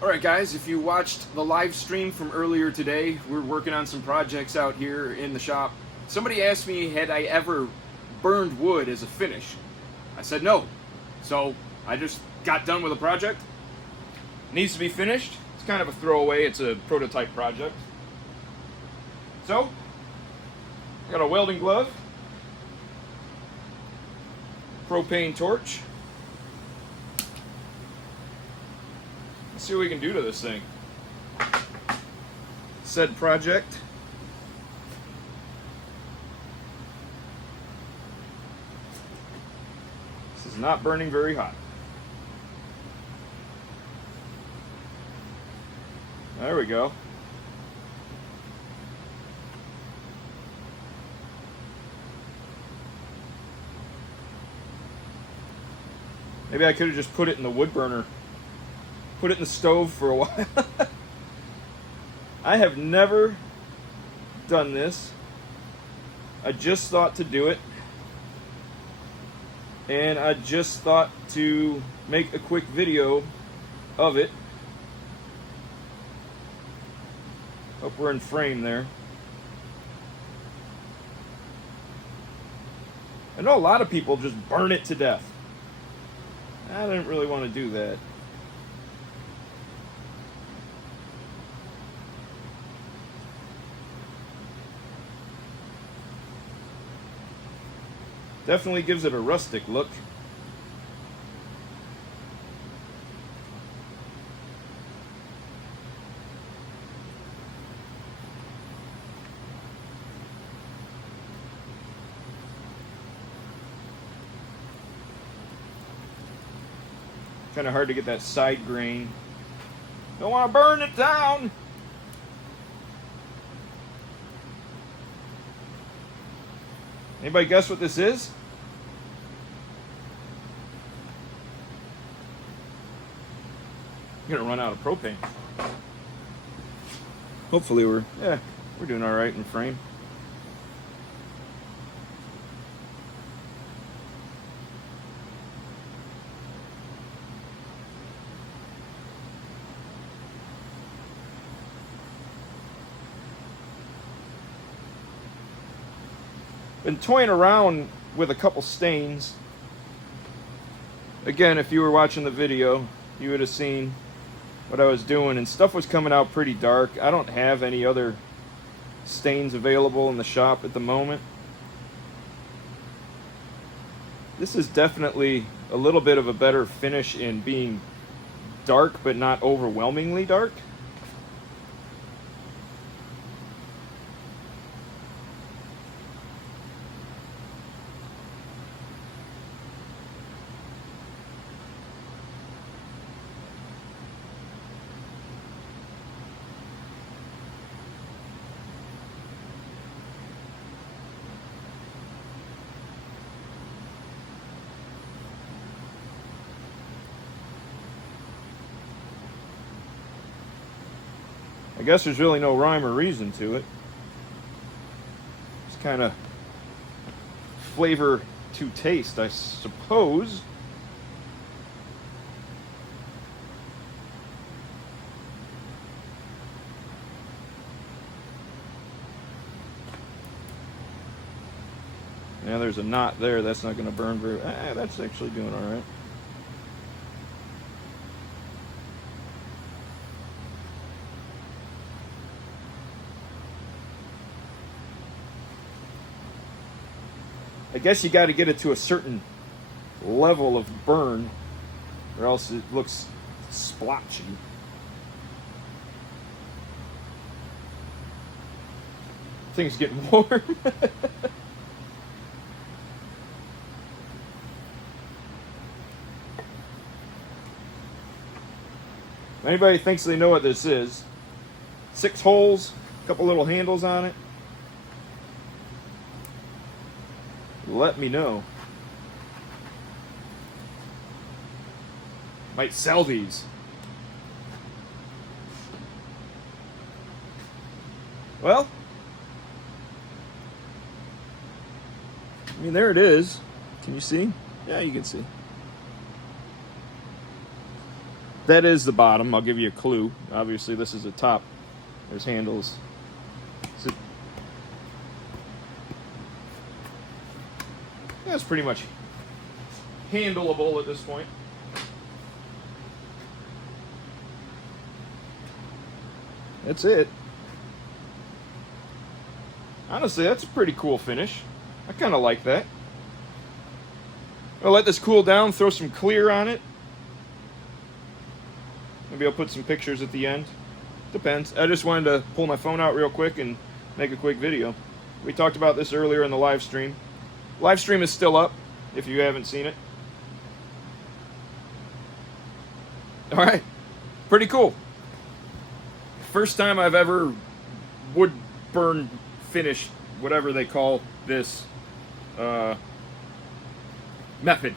Alright guys, if you watched the live stream from earlier today, we're working on some projects out here in the shop. Somebody asked me, had I ever burned wood as a finish? I said no. So I just got done with a project. Needs to be finished. It's kind of a throwaway, it's a prototype project. So, I got a welding glove, propane torch. Let's see what we can do to this thing. Said project. This is not burning very hot. There we go. Maybe I could have just put it in the wood burner. Put it in the stove for a while. I have never done this. I just thought to do it. And I just thought to make a quick video of it. Hope we're in frame there. I know a lot of people just burn it to death. I didn't really want to do that. Definitely gives it a rustic look. Kind of hard to get that side grain. Don't want to burn it down. Anybody guess what this is? I'm gonna run out of propane. Hopefully we're doing all right in frame. Been toying around with a couple stains. Again, if you were watching the video, you would have seen what I was doing, and stuff was coming out pretty dark. I don't have any other stains available in the shop at the moment. This is definitely a little bit of a better finish in being dark, but not overwhelmingly dark. I guess there's really no rhyme or reason to it. Just kind of flavor to taste, I suppose. Yeah, there's a knot there. That's not going to burn very... that's actually doing all right. I guess you got to get it to a certain level of burn, or else it looks splotchy. Things getting warm. Anybody thinks they know what this is? 6 holes, a couple little handles on it. Let me know. Might sell these. Well, I mean, there it is. Can you see? Yeah, you can see. that is the bottom. I'll give you a clue. Obviously, this is the top. There's handles. So, yeah, it's pretty much handleable at this point. That's it. Honestly, that's a pretty cool finish. I kind of like that. I'll let this cool down, throw some clear on it. Maybe I'll put some pictures at the end. Depends. I just wanted to pull my phone out real quick and make a quick video. We talked about this earlier in the live stream. Live stream is still up if you haven't seen it. All right. Pretty cool. First time I've ever wood burn finished, whatever they call this method.